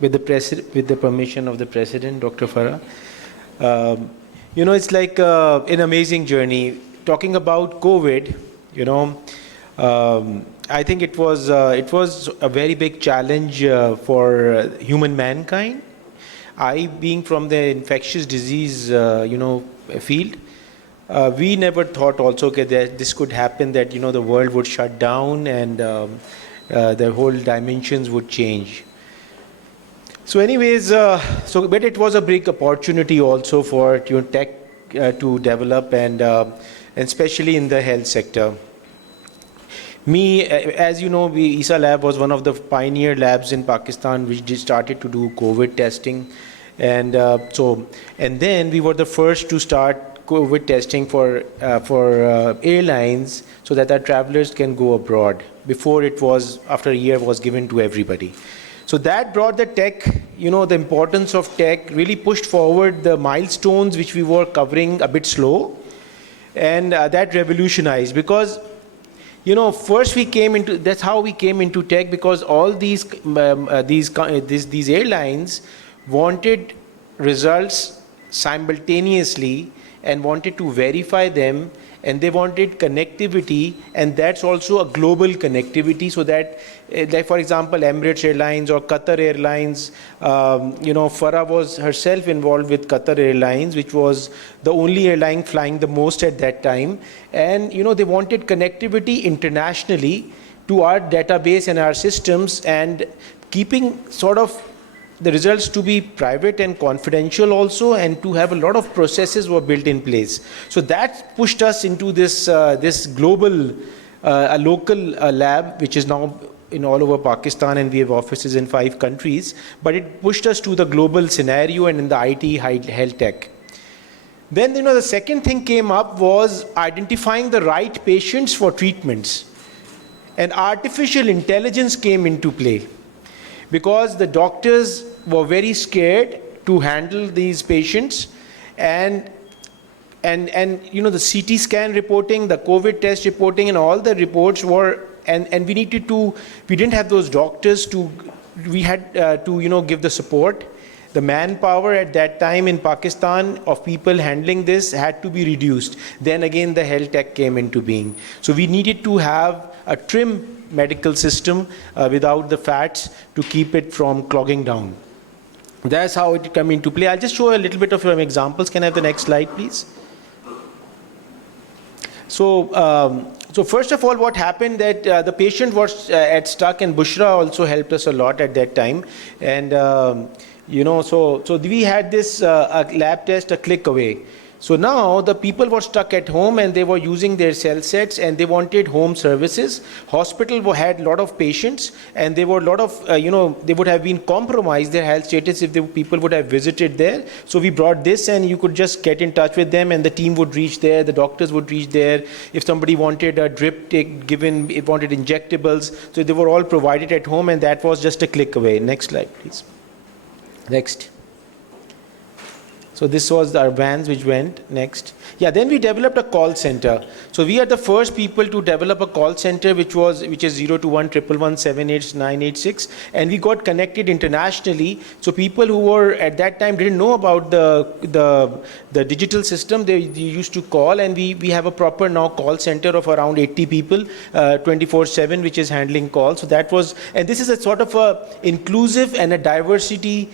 with the permission of the President, Dr. Farah. It's like an amazing journey. Talking about COVID, I think it was a very big challenge for human mankind. I, being from the infectious disease, field, we never thought also that this could happen, that the world would shut down and the whole dimensions would change. So anyways, but it was a big opportunity also for tech to develop, and especially in the health sector. As you know, ISA lab was one of the pioneer labs in Pakistan which started to do COVID testing, and then we were the first to start COVID testing for airlines, so that our travelers can go abroad. Before, it was after a year was given to everybody. So that brought the tech, the importance of tech really pushed forward the milestones which we were covering a bit slow, and that revolutionized, because first that's how we came into tech, because all these airlines wanted results simultaneously and wanted to verify them, and they wanted connectivity, and that's also a global connectivity, so that, like for example, Emirates Airlines or Qatar Airlines, Farah was herself involved with Qatar Airlines, which was the only airline flying the most at that time, and they wanted connectivity internationally to our database and our systems, and keeping sort of the results to be private and confidential also, and to have a lot of processes were built in place. So that pushed us into this global, local lab, which is now in all over Pakistan, and we have offices in 5 countries. But it pushed us to the global scenario and in the IT health tech. Then the second thing came up was identifying the right patients for treatments, and artificial intelligence came into play, because the doctors were very scared to handle these patients, and the CT scan reporting, the COVID test reporting, and all the reports were, and we didn't have those doctors we had to give the support. The manpower at that time in Pakistan of people handling this had to be reduced. Then again, the health tech came into being. So we needed to have a trim medical system without the fats, to keep it from clogging down. That's how it came into play. I'll just show a little bit of some examples. Can I have the next slide, please? So first of all, what happened, that the patient was at stuck, and Bushra also helped us a lot at that time. And so we had this lab test a click away. So now the people were stuck at home, and they were using their cell sets, and they wanted home services. Hospital had a lot of patients, and they were a lot of, they would have been compromised, their health status, if the people would have visited there. So we brought this, and you could just get in touch with them, and the team would reach there, the doctors would reach there. If somebody wanted a drip given, if wanted injectables, so they were all provided at home, and that was just a click away. Next slide, please. Next. So this was our vans which went. Next. Yeah, then we developed a call center. So we are the first people to develop a call center, which is 021 111 78986, and we got connected internationally. So people who were at that time didn't know about the digital system, they used to call, and we have a proper now call center of around 80 people, 24/7, which is handling calls. So that was, and this is a sort of a inclusive and a diversity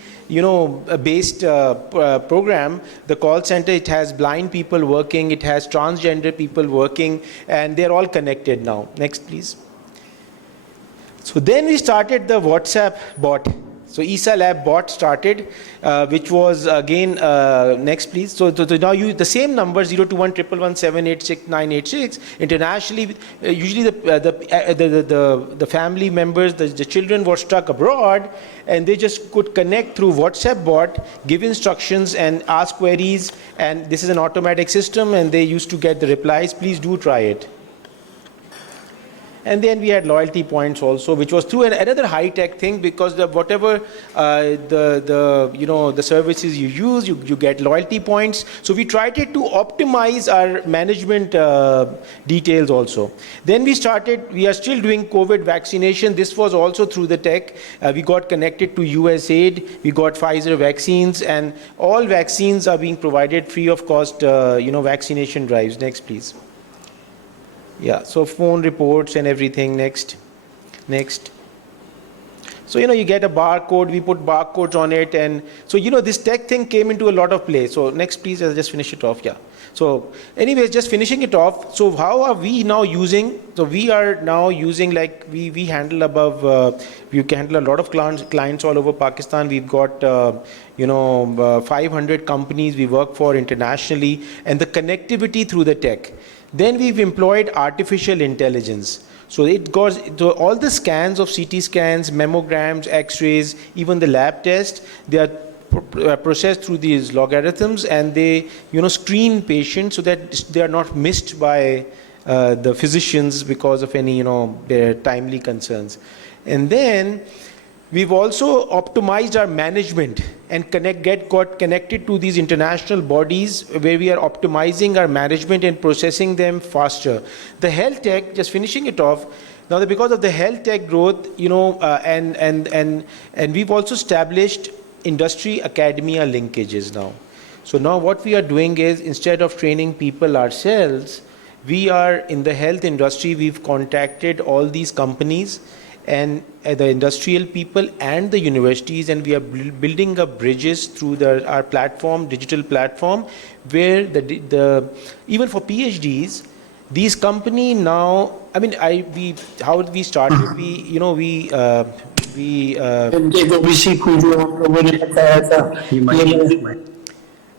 based program. The call center, it has blind people working, it has transgender people working, and they're all connected now. Next, please. So then we started the WhatsApp bot. So ISA lab bot started, which was again, next please. So now the same number, 021 111 786 986, internationally, usually the family members, the children were stuck abroad, and they just could connect through WhatsApp bot, give instructions and ask queries, and this is an automatic system, and they used to get the replies. Please do try it. And then we had loyalty points also, which was through another high-tech thing, because whatever the services you use, you get loyalty points. So we tried to optimize our management details also. Then we are still doing COVID vaccination. This was also through the tech. We got connected to USAID. We got Pfizer vaccines, and all vaccines are being provided free of cost, vaccination drives. Next, please. Yeah, so phone reports and everything. Next. So, you get a barcode, we put barcodes on it, and so, this tech thing came into a lot of play. So, next, please, I'll just finish it off, yeah. So, anyways, just finishing it off. So, how are we now using? So, we are now using, like, we handle we handle a lot of clients all over Pakistan. We've got, 500 companies we work for internationally, and the connectivity through the tech. Then we've employed artificial intelligence. So it goes to all the scans of CT scans, mammograms, X-rays, even the lab tests. They are processed through these logarithms, and they, screen patients so that they are not missed by the physicians because of any, their timely concerns. And then we've also optimized our management and got connected to these international bodies where we are optimizing our management and processing them faster. The health tech, just finishing it off, now because of the health tech growth, and we've also established industry academia linkages now. So now what we are doing is, instead of training people ourselves, we are in the health industry, we've contacted all these companies and the industrial people and the universities, and we are building up bridges through our platform, digital platform, where even for PhDs, these company now, how we started,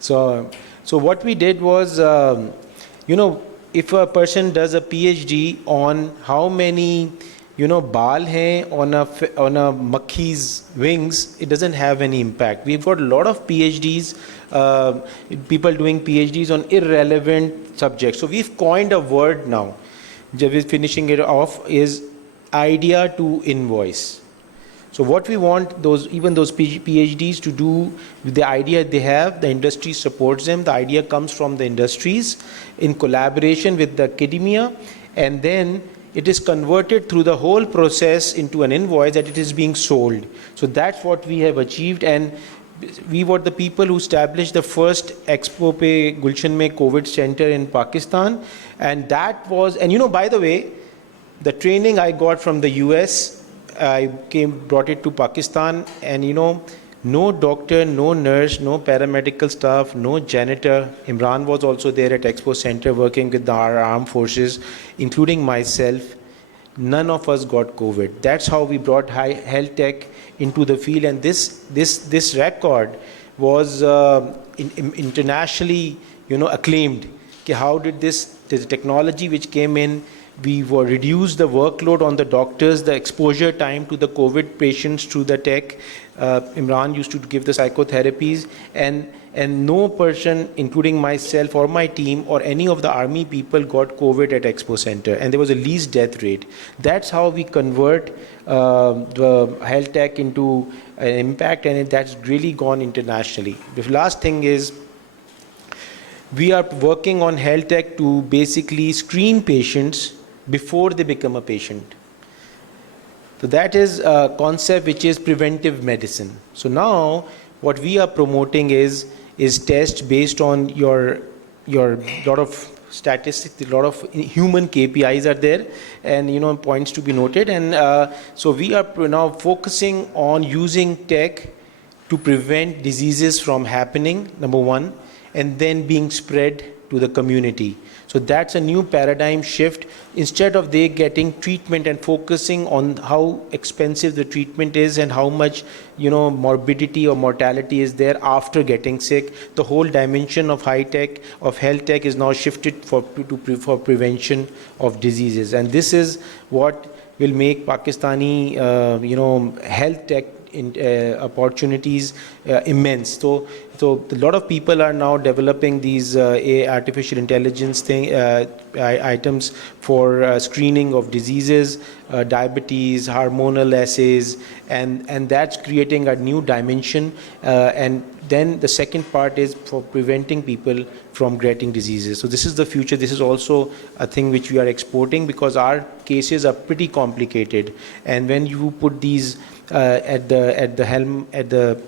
so what we did was, if a person does a PhD on how many baal hai on a makhi's wings, it doesn't have any impact. We've got a lot of PhDs, people doing PhDs on irrelevant subjects. So we've coined a word now, we're finishing it off, is idea to invoice. So what we want even those PhDs to do with the idea they have, the industry supports them. The idea comes from the industries in collaboration with the academia, and then it is converted through the whole process into an invoice that it is being sold. So that's what we have achieved, and we were the people who established the first Expo Pe Gulshan Mein COVID Center in Pakistan, and that was, by the way, the training I got from the US, I brought it to Pakistan, and no doctor, no nurse, no paramedical staff, no janitor. Imran was also there at Expo Center working with our armed forces, including myself. None of us got COVID. That's how we brought health tech into the field, and this record was internationally acclaimed. How did the technology which came in, we were reduced the workload on the doctors, the exposure time to the COVID patients through the tech. Imran used to give the psychotherapies, and no person, including myself or my team or any of the army people, got COVID at Expo Center, and there was a least death rate. That's how we convert the health tech into an impact, and that's really gone internationally. The last thing is, we are working on health tech to basically screen patients before they become a patient. So that is a concept which is preventive medicine. So now what we are promoting is tests based on your lot of statistics, a lot of human KPIs are there, and points to be noted. And so we are now focusing on using tech to prevent diseases from happening, number one, and then being spread to the community. So that's a new paradigm shift. Instead of they getting treatment and focusing on how expensive the treatment is and how much morbidity or mortality is there after getting sick, the whole dimension of high tech, of health tech, is now shifted for prevention of diseases. And this is what will make Pakistani health tech opportunities immense. So a lot of people are now developing these artificial intelligence items for screening of diseases, diabetes, hormonal assays, and that's creating a new dimension. And then the second part is for preventing people from getting diseases. So this is the future. This is also a thing which we are exporting, because our cases are pretty complicated, and when you put these at the helm, at the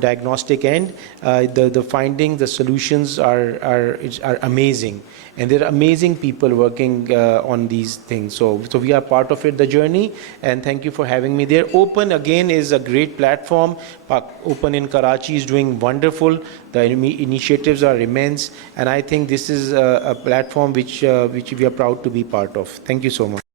diagnostic end, the findings, the solutions are amazing, and there are amazing people working on these things. So we are part of it, the journey, and thank you for having me there. Open again is a great platform. Open in Karachi is doing wonderful. The initiatives are immense, and I think this is a platform which we are proud to be part of. Thank you so much.